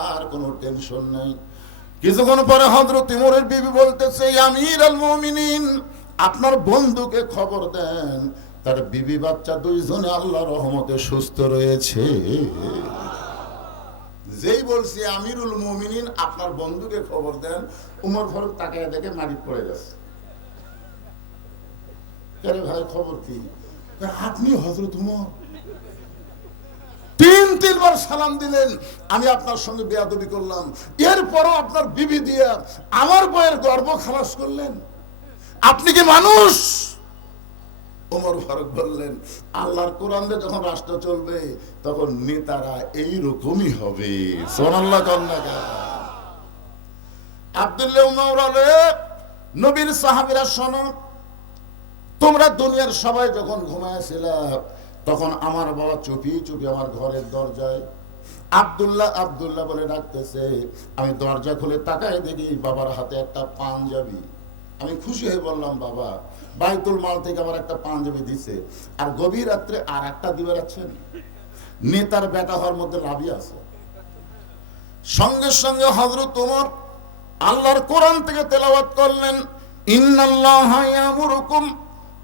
আর কোনো টেনশন নাই। কিছুক্ষণ পরে হযরত ওমরের বিবি বলতেছে, আমির আল মুমিনিন, আপনার বন্ধুকে খবর দেন, তার বিবি বাচ্চা দুইজনে আল্লাহর রহমতে সুস্থ রয়েছে। যেই বলছি আমিরুল মুমিনিন, আপনার বন্ধুকে খবর দেন, ওমর ফারুক তাকায় দেখে মাটি পড়ে গেছে। আরে ভাই, খবর কি? আপনি হযরত ওমর? তিনবার সালাম দিলেন, আমি আপনার সঙ্গে বেয়াদবি করলাম, এরপরও আপনার বিবি দিয়া আমার বউয়ের গর্ভ খালাস করলেন। আপনি কি মানুষ? ওমর ফারুক বললেন, আল্লাহর কোরআন দিয়ে যখন রাষ্ট্র চলবে তখন নেতারা এইরকমই হবে। সুবহানাল্লাহ কন্যা। আব্দুল্লাহ উমর বলে, নবীর সাহাবীরা শোনো, তোমরা দুনিয়ার সবাই যখন ঘুমাইছিল তখন আমার বাবা চুপি চুপি আমার ঘরের দরজায় আব্দুল্লাহ আব্দুল্লাহ বলে ডাকতেছে। আমি দরজা খুলে তাকাই দেখি বাবার হাতে একটা পাঞ্জাবি। আমি খুশি হয়ে বললাম, বাবা বাইতুল মাল থেকে আমার একটা পাঞ্জাবি দিছে, আর গভীর রাত্রে আর একটা দিবে রাখছেন। নেতার বেটা হওয়ার মধ্যে লাভই আছে। সঙ্গে সঙ্গে হযরত ওমর আল্লাহর কোরআন থেকে তেলাওয়াত করলেন, ইন্নাল্লাহা ইয়ামুরুকুম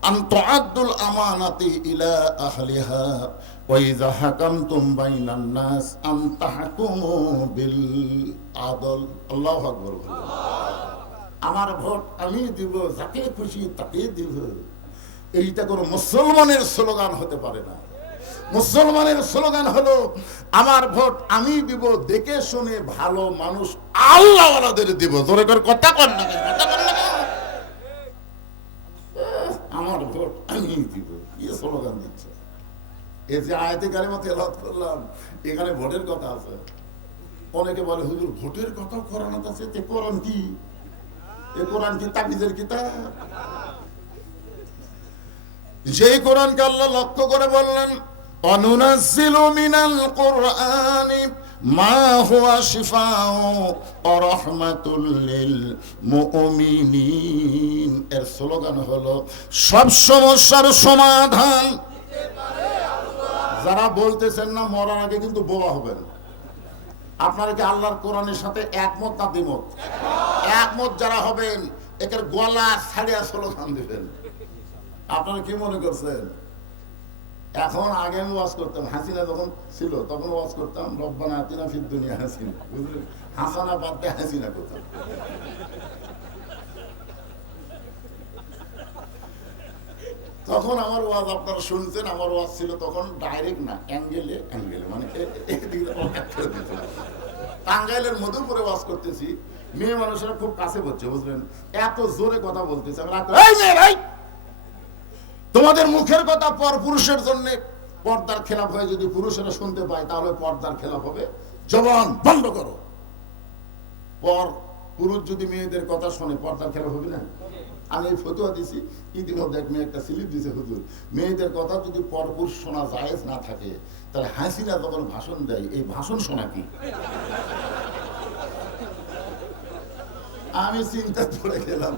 আন তুআদ্দুল আমানাতি ইলা আহলিহা ওয়া ইযা হাকামতুম বাইনান নাস আন তাহকুমু বিল আদল। আল্লাহু আকবার। আমার ভোট আমি দিব, যাকে খুশি তাকে দিব। এইটা কোনো মুসলমানের স্লোগান হতে পারে না। মুসলমানের স্লোগান হলো, আমার ভোট আমি দিব, দেখে শুনে ভালো মানুষ আল্লাহওয়ালাদের দিব। জোরে করে কথা কর না, কথা কর না। আমার ভোট আমি দিব, এই স্লোগান দিচ্ছে। এই যে আয়াতে কারিমা তেলাওয়াত করলাম, এখানে ভোটের কথা আছে। অনেকে বলে, হুজুর ভোটের কথা কোরআনে আছে। তে কোরআন কি? এই কোরআন কি তাবিজের কিতাব? যেই কোরআনকে আল্লাহ লক্ষ্য করে বললেন, অনুনাজ্জিলু মিনাল কুরআনি মা হুয়া শিফাউ ওয়া রাহমাতুল লিল মুমিনিন। এর স্লোগান হলো, সব সমস্যার সমাধান দিতে পারে আল্লাহ। যারা বলতেছেন না মরার আগে কিন্তু বোবা হবেন, আপনারা কি আল্লাহর কোরআনের সাথে একমত না দ্বিমত? একমত যারা হবেন একের গলা ছাড়িয়া স্লোগান দিবেন। আপনারা কি মনে করছেন? এখন আগে আমি ওয়াজ করতাম, হাসিনা যখন ছিল তখন ওয়াজ করতাম, রব্বানা আতিনা ফিদ দুনিয়া হাসিনা, বুঝলেন? হাসানা বাদ দিয়ে হাসিনা করতাম। তখন আমার ওয়াজ আপনারা শুনছেন। আমার ওয়াজ ছিল তখন ডাইরেক্ট না, অ্যাঙ্গেলে অ্যাঙ্গেলে, মানে টাঙ্গাইলের মধুপুরে ওয়াজ করতেছি। মেয়ে মানুষেরা খুব কাছে বলছে, বুঝলেন? এত জোরে কথা বলতেছে। তোমাদের মুখের কথা পর পুরুষের জন্য পর্দার খেলাফ হয়ে যদি পুরুষেরা শুনতে পায় তাহলে পর্দার খেলাফ হবে। জবান বন্ধ করো। পর পুরুষ যদি মেয়েদের কথা শুনে পর্দার খেলাফ হবে না? আমি এই ফতোয়া দিছি, ইতিমধ্যে এক মেয়ে একটা স্লিপ দিছে, হুজুর মেয়েদের কথা যদি পরপুরুষ শোনা জায়েজ না থাকে তাহলে হাসিনা যখন ভাষণ দেয় এই ভাষণ শোনা কি? আমি চিন্তা করে গেলাম,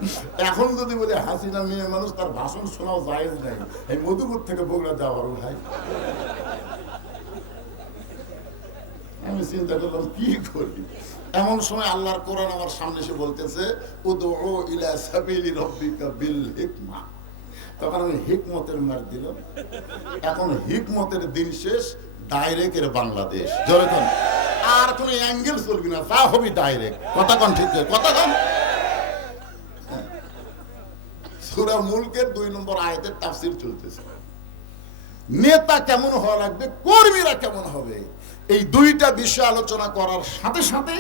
এখন যদি বলে হাসিনা মেয়ে মানুষ, তার ভাষণ শোনাও জায়েজ নাই, এই মধুপুর থেকে বগুড়া যাওয়ার ভাই। আমি চিন্তা করলাম কি করি। এমন সময় আল্লাহর কোরআন আমার সামনে এসে বলতেছে, উদউ ইলা সাবিলি রাব্বিকা বিল হিকমা। তখন আমি হিকমতের মার দিলাম। এখন হিকমতের দিন শেষ, ডাইরেক্টের বাংলাদেশ। যেরকম আর কোন অ্যাঙ্গেল চলবি না, তা হবি ডাইরেক্ট। কথা কন ঠিক, কথা কন। সূরা মুলকের 2 নম্বর আয়াতের তাফসীর চলতেছে। নেতা কেমন হওয়া লাগবে, কর্মীরা কেমন হবে, এই দুইটা বিষয় আলোচনা করার সাথে সাথে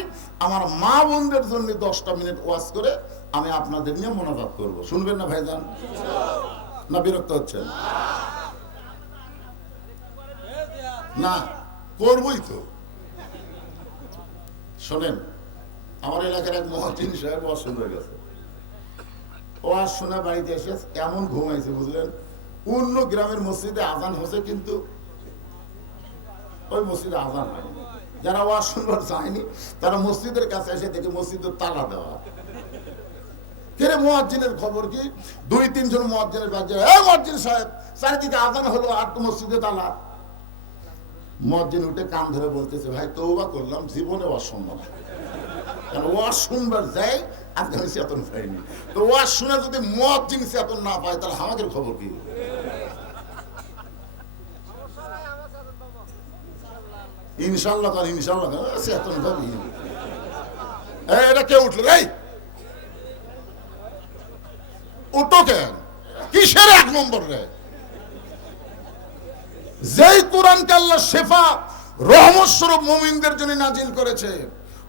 আমার মা বোনদের জন্য 10টা মিনিট ওয়াজ করে আমি আপনাদের নিয়ে মোনাজাত করব। শুনবেন না ভাইজান? না বিরক্ত হচ্ছেন? না, করবই তো। শোনেন, আমার এলাকার এক মুয়াজ্জিন সাহেব ওয়াজ শুনতে গেছে। ওয়াজ শোনা বাড়িতে এসে এমন ঘুমাইছে, বুঝলেন? অন্য গ্রামের মসজিদে আজান হচ্ছে, কিন্তু ওই মসজিদে আজান হয়। যারা ওয়াজ শুনবার চায়নি তারা মসজিদের কাছে এসে দেখে মসজিদের তালা দেওয়া। কেরে মুয়াজ্জিনের খবর কি? 2-3 জন মুয়াজ্জিনের বাজে, এই মুয়াজ্জিন সাহেব চারিদিকে আজান হলো আর তো মসজিদে তালা। মুয়াজ্জিন উঠে কান ধরে বলতেছে, ভাই তওবা করলাম, জীবনে ওয়াজ শুনবো না। কারণ ওয়াজ শুনবার যাই আজকে আমি চেতন পাইনি, তো ওয়াজ শুনে যদি মুয়াজ্জিন চেতন না পায় তাহলে আমাদের খবর কি? ইনশাআল্লাহ কর, ইনশাআল্লাহ কর, চেতন পাবি। এটা কে উঠলো? এই উঠো কেন? কিসের 1 নম্বর রে? যেই কোরআনকে আল্লাহ শেফা রহমত স্বরূপ মুমিনদের জন্য নাজিল করেছে,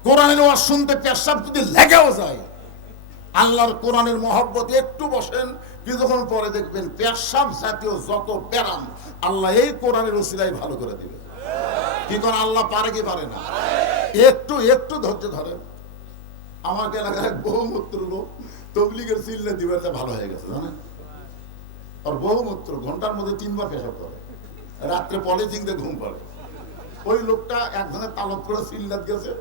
কোরআনের ওয়াজ শুনতে পেশাব যদি লেগেও যায় আল্লাহর কোরআনের মহব্বত একটু বসেন, কিছুক্ষণ পরে দেখবেন পেশাব জাতীয় যত ব্যারাম আল্লাহ এই কোরআনের ওসিলায় ভালো করে দিবে। কি করে আল্লাহ পারে কি পারে না? একটু একটু ধৈর্য ধরেন। আমাকে এলাকায় বহুমূত্র লোক তবলিগের চিল্লা দিবার ভালো হয়ে গেছে জানেন। আর বহুমূত্র ঘন্টার মধ্যে 3 বার পেশাব করে, রাত্রে পলিথিন দিয়ে ঘুম পড়ে। ওই লোকটা একজনের তালত করে চিল্লাত গেছে,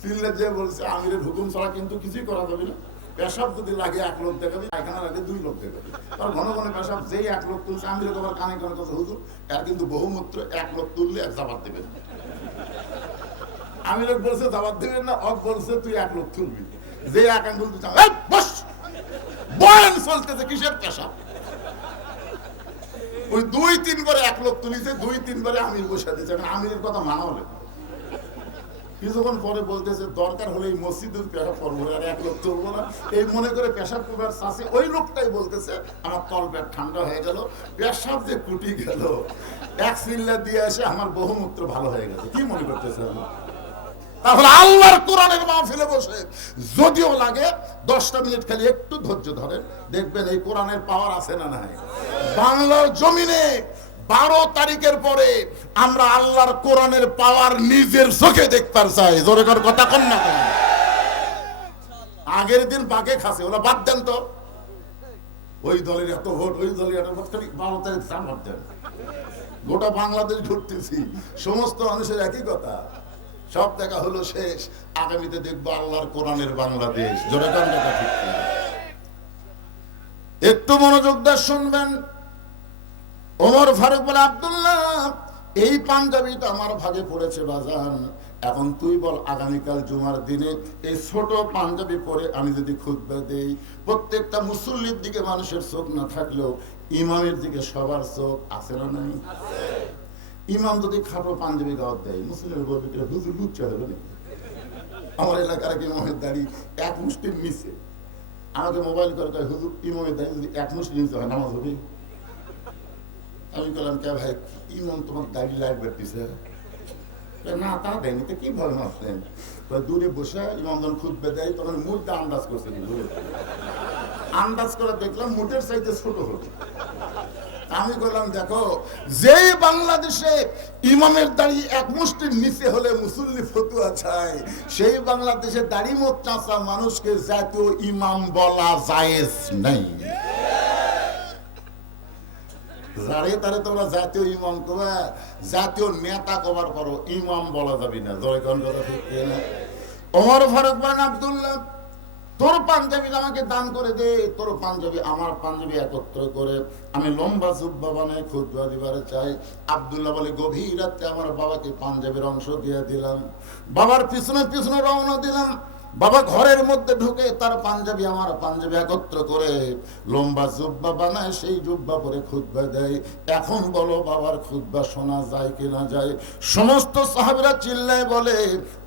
চিল্লাত যে বলছে আমিরের হুকুম ছাড়া কিন্তু কিছুই করা যাবে না, পেশাব যদি লাগে 1 লোক দেখাবি, পায়খানা লাগে 2 লোক দেখাবি। আর ঘন ঘন পেশাব যেই 1 লোক তুলছে আমিরের আবার কানে কানে কথা, হুজুর এর কিন্তু বহুমূত্র 1 লোক তুললে 1 জাবাত দেবেন। আমিরের বলছে জাবাত দেবেন না, অক বলছে তুই 1 লোক তুলবি, যে 1 আঙ্গুল তুলছে বস বয়ান চলতেছে কিসের পেশাব। ওই 2-3 বারে 1 লোক তুলিছে, 2-3 বারে আমির বসে দিয়েছে, আমিরের কথা মানা হলে। কিছুক্ষণ পরে বলতেছে দরকার হলে এই মসজিদের পেশাব করবো, আর 1 লোক তুলবো না। এই মনে করে পেশাব করবার চাষে ওই লোকটাই বলতেছে আমার তল পেট ঠান্ডা হয়ে গেল, পেশাব যে কুটি গেল, 1 চিল্লা দিয়ে এসে আমার বহুমূত্র ভালো হয়ে গেছে। কি মনে করতেছে? তাহলে আল্লাহর কোরআনের মাহফিলে বসে যদিও লাগে 10টা মিনিট খালি একটু ধৈর্য ধরেন, দেখবেন এই কোরআনের পাওয়ার আছে না নাই। বাংলার জমিনে 12 তারিখের পরে আমরা আল্লাহর কোরআনের পাওয়ার নিজের চোখে দেখতে চাই। জোরে করে কথা কন না কেন? আগের দিন বাগে খাসে, ওরা বাদ দেন তো। ওই দলের এত ভোট, ওই দলের এত ভোট, খালি 12 তারিখ ভোট দেন। গোটা বাংলাদেশ ঘুরতেছি, সমস্ত মানুষের একই কথা, সব দেখা হলো শেষ। আগামীতে দেখবো আল্লাহর কোরআনের বাংলাদেশ। জোরে কোন কথা ঠিক না? একটু মনোযোগ দিয়ে শুনবেন। ওমর ফারুক বলে আব্দুল্লাহ এই পাঞ্জাবিটা আমার ভাগে পড়েছে বাজান, এখন তুই বল আগামীকাল জুমার দিনে এই ছোট পাঞ্জাবি পরে আমি যদি খুতবা দেই, প্রত্যেকটা মুসল্লির দিকে মানুষের চোখ না থাকলেও ইমামের দিকে সবার চোখ আছে না নাই? ইমাম যদি খাটো পাঞ্জাবি গাওয়াত দেয়, মুসলিমের বলবে হুজুর লুচ্চা হবে না। আমার এলাকার এক ইমামের দাড়ি 1 মুষ্টির নিচে, আমাকে মোবাইল করে কয় হুজুর ইমামের দাড়ি যদি 1 মুষ্টির নিচে হয় নামাজ হবে? আমি বললাম কে ভাই ইমাম তোমার দাড়ি লাগবে দিছে না? তা দেয়নি তো কি ভাবে মাসলেন? দূরে বসে ইমাম যখন খুতবা দেয় তখন মুখটা আন্দাজ করছে, আন্দাজ করে দেখলাম মুঠের চাইতে ছোট হতো। আমি বললাম দেখো, যে বাংলাদেশে ইমামের দাড়ি 1 মুষ্টির নিচে হলে মুসল্লি ফতুয়া চায়, সেই বাংলাদেশে দাড়ি মোট চাঁচা মানুষকে জাতীয় ইমাম বলা জায়েজ নাই। যারে তারে তোমরা জাতীয় ইমাম কবা, জাতীয় নেতা কবার করো, ইমাম বলা যাবে না। জয় কোন কথা ঠিক না? ওমর ফারুক বলেন আব্দুল্লাহ তোর পাঞ্জাবি আমাকে দান করে দে, তোর পাঞ্জাবি আমার পাঞ্জাবি একত্র করে আমি লম্বা জুব্বা বানায় খুতবা দিবারে চাই। আব্দুল্লাহ বলে গভীর রাতে আমার বাবাকে পাঞ্জাবির অংশ দিয়ে দিলাম, বাবার পিছনে পিছনে রওনা দিলাম। বাবা ঘরের মধ্যে ঢুকে তার পাঞ্জাবি আমার পাঞ্জাবি একত্র করে লম্বা জুব্বা বানায়, সেই জুব্বা পরে খুতবা দেয়। এখন বলো বাবার খুতবা শোনা যায় কি না যায়? সমস্ত সাহাবীরা চিল্লায় বলে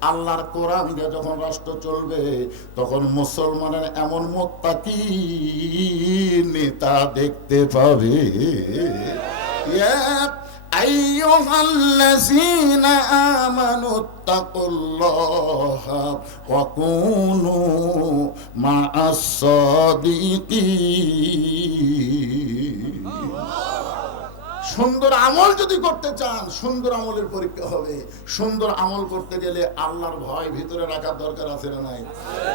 আল্লাহর কোরআন দিয়ে যখন রাষ্ট্র চলবে তখন মুসলমানের এমন মুত্তাকি নেতা দেখতে পাবে। আইয়ুহাল্লাযীনা আমানু তাকুল্লাহা ওয়া কুনু মা'আস সাদিকিন। সুন্দর আমল যদি করতে চান, সুন্দর আমলের পরীক্ষা হবে। সুন্দর আমল করতে গেলে আল্লাহর ভয় ভিতরে রাখার দরকার আছে না নাই?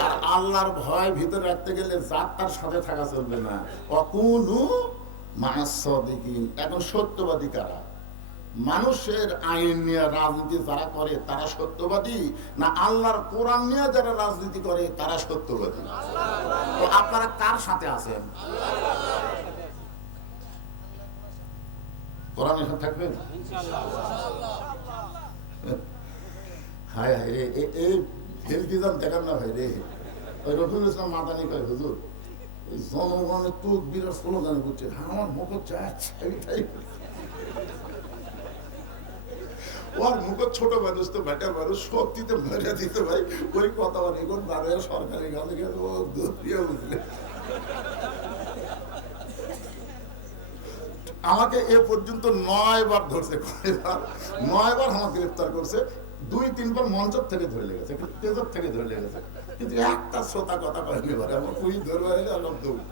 আর আল্লাহর ভয় ভিতরে রাখতে গেলে জাত তার সাথে থাকা চলবে না। ওয়া কুনু মা'আস সাদিকিন। এখন সত্যবাদী কারা? মানুষের আইন নিয়ে রাজনীতি যারা করে তারা সত্যবাদী, না আল্লাহর কোরআন নিয়ে যারা রাজনীতি করে তারা সত্যবাদী? তো আপনারা কার সাথে আছেন? কোরআনের সাথে থাকবেন? হায় হায় রে, এই হেলকিজাম দেখান না ভাই রে। ওই রফিকুল ইসলাম মাদানি কয় হুজুর ওই জনগণের তো বিরাট স্লোগান করছে, আমার মুখ চাচ্ছে ওর মুখ ছোট মানুষ তো বেটার মানুষ, সত্যিতে মেরে দিতে ভাই ওই কথা বলে এখন দাঁড়িয়ে সরকারি গালে গেলে ও দিয়ে বুঝলে। আমাকে এ পর্যন্ত 9 বার ধরছে, 9 বার আমাকে গ্রেফতার করছে। 2-3 বার মঞ্চ থেকে ধরে লেগেছে, তেজর থেকে ধরে লেগেছে। কিন্তু একটা শ্রোতা কথা কয়নি বলে আমার খুবই ধরবারে আলোক দৌড়।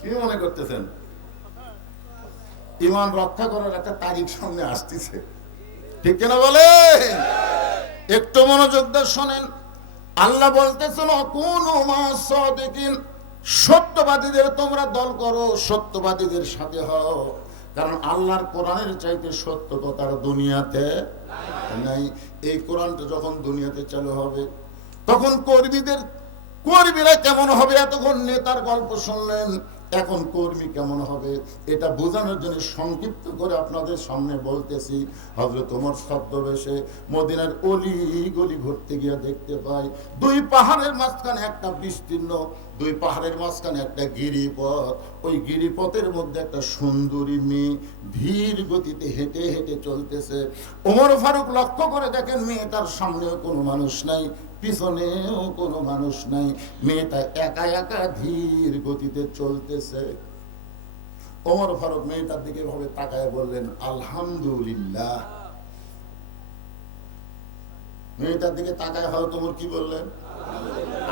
কি মনে করতেছেন ইমান রক্ষা করার একটা তারিখ সামনে আসতেছে, ঠিক কিনা বলে? একটু মনোযোগ দিয়ে শোনেন। আল্লাহ বলতেছেন কুনু মা'আস সাদিকিন, সত্যবাদীদের তোমরা দল করো, সত্যবাদীদের সাথে হও। কারণ আল্লাহর কোরআনের চাইতে সত্য কথার দুনিয়াতে নাই। এই কোরআনটা যখন দুনিয়াতে চালু হবে তখন কর্মীরা কেমন হবে? এতক্ষণ নেতার গল্প শুনলেন, এখন কর্মী কেমন হবে এটা বোঝানোর জন্য সংক্ষিপ্ত করে আপনাদের সামনে বলতেছি। হযরত ওমর ছদ্মবেশে মদিনার অলি গলি ঘুরতে গিয়ে দেখতে পাই দুই পাহাড়ের মাঝখানে একটা বিস্তীর্ণ, দুই পাহাড়ের মাঝখানে একটা গিরিপথ। ওই গিরিপথের মধ্যে একটা সুন্দরী মেয়ে ধীর গতিতে হেঁটে হেঁটে চলতেছে। ওমর ফারুক লক্ষ্য করে দেখেন মেয়েটার সামনেও কোনো মানুষ নাই, পিছনেও কোনো মানুষ নাই, মেয়েটা একা একা ধীর গতিতে চলতেছে। ওমর ফারুক মেয়েটার দিকে ভাবে তাকায় বললেন আলহামদুলিল্লাহ। মেয়েটার দিকে তাকায় হয়তো ওমর কি বললেন?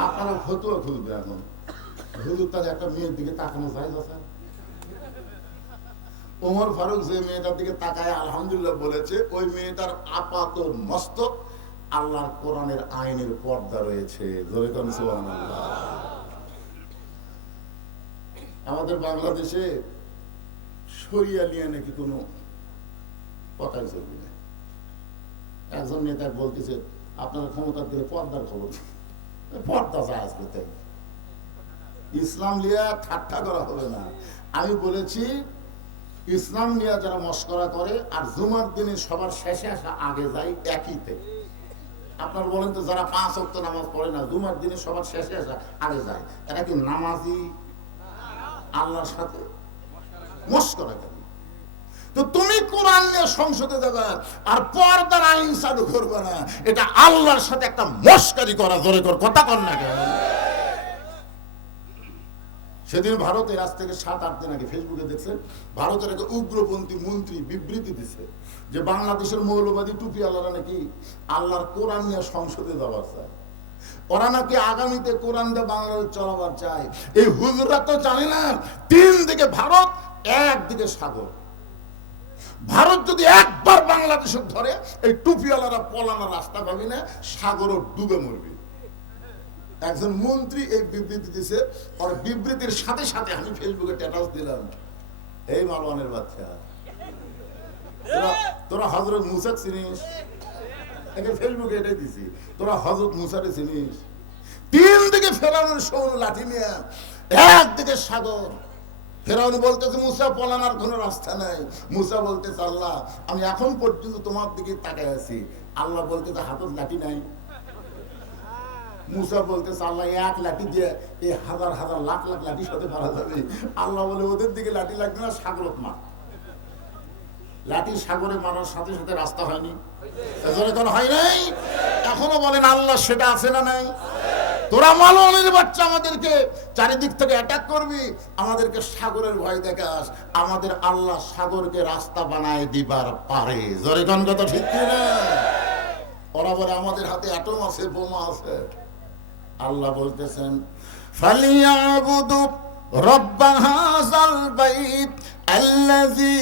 আপনারা ফতুয়া খুলবে এখন, হুজুর তাহলে একটা মেয়ের দিকে তাকানো যায় না? ওমর ফারুক যে মেয়েটার দিকে তাকায় আলহামদুলিল্লাহ বলেছে, ওই মেয়েটার আপাত মস্তক আল্লাহর কোরআনের আইনের পর্দা রয়েছে। আমাদের বাংলাদেশে শরিয়া নিয়ে নাকি কোনো কথাই চলবে না। একজন নেতা বলতেছে আপনার ক্ষমতার দিকে পর্দার খবর, পর্দা জায়েজ করতে, ইসলাম নিয়ে ঠাট্টা করা হবে না। আমি বলেছি ইসলাম নিয়ে যারা মস্করা করে আর জুমার দিনে সবার শেষে আসা আগে যায় একই থেকে। আপনার বলেন তো যারা 5 ওয়াক্ত নামাজ পড়ে না জুমার দিনে সবার শেষে আসা আগে যায়, এরা কি নামাজি? আল্লাহর সাথে মস্করা করে। তো তুমি কোরআন নিয়ে সংসদে যাবে আর পর্দার আইন চালু করবে না, এটা আল্লাহর সাথে একটা মস্করি করা। জোরে কর কথা কর না কেন? সেদিন ভারতের আজ থেকে 7-8 দিন আগে ফেসবুকে দেখছেন ভারতের একটা উগ্রপন্থী মন্ত্রী বিবৃতি দিচ্ছে যে বাংলাদেশের মৌলবাদী টুপি আল্লাহরা নাকি আল্লাহর কোরআন নিয়ে সংসদে যাবার চায়, ওরা নাকি আগামীতে কোরআন দিয়ে বাংলাদেশ চলাবার চায়। এই হুজুররা তো জানে না 3 দিকে ভারত, একদিকে সাগর। ভারত যদি একবার বাংলাদেশে ধরে এই টুপিওয়ালারা পলানোর রাস্তা পাবি না, সাগরও ডুবে মরবে। একজন মন্ত্রী এই বিবৃতি দিছে, আর বিবৃতির সাথে সাথে আমি ফেসবুকে স্ট্যাটাস দিলাম, এই মারওয়ানের বাচ্চা তোরা হযরত মুসা চিনিস? ফেসবুকে এটাই দিছি, তোরা হযরত মুসারে চিনিস? 3 দিকে ফেরাউনের সৌর লাঠি নিয়ে, একদিকে সাগর। ফেরাউন বলতেছে মুসা পলানোর কোনো রাস্তা নাই। মুসা বলতেছে আল্লাহ আমি এখন পর্যন্ত তোমার দিকে তাকায় আছি। আল্লাহ বলতেছে হাতত লাঠি নাই। মুসা বলতেছে আল্লাহ এক লাঠি দিয়ে এই হাজার হাজার লাখ লাখ লাঠির সাথে পারা যাবে। আল্লাহ বলে ওদের দিকে লাঠি লাগবে না, সাগরত মার। লাঠি সাগরে মারার সাথে সাথে রাস্তা হয়নি, হয় নাই। এখনো বলেন আল্লাহ সেটা আছে না নাই? তোরা মালনের বাচ্চা আমাদেরকে চারিদিক থেকে অ্যাটাক করবি, আমাদেরকে সাগরের ভয় দেখাস। আমাদের আল্লাহ সাগরকে রাস্তা বানায় দিবার পারে। জোরে কোন কথা ঠিক না? ওরা বলে আমাদের হাতে অ্যাটম আছে, বোমা আছে। আল্লাহ বলতেছেন ফালিয়াবুদু রব্ব হাযাল বাইত আল্লাযী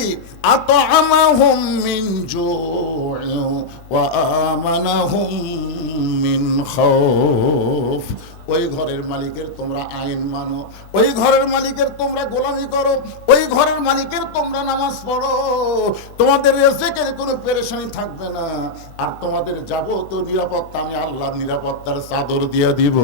আত'আমাহুম মিন জু'ইন ওয়া আমানাহুম মিন খাউফ। ওই ঘরের মালিকের তোমরা আইন মানো, ওই ঘরের মালিকের তোমরা গোলামি করো, ওই ঘরের মালিকের তোমরা নামাজ পড়ো, তোমাদের রিজিকের কোনো পেরেশানি থাকবে না, আর তোমাদের যাবতীয় নিরাপত্তা আমি আল্লাহর নিরাপত্তার চাদর দিয়ে দিব।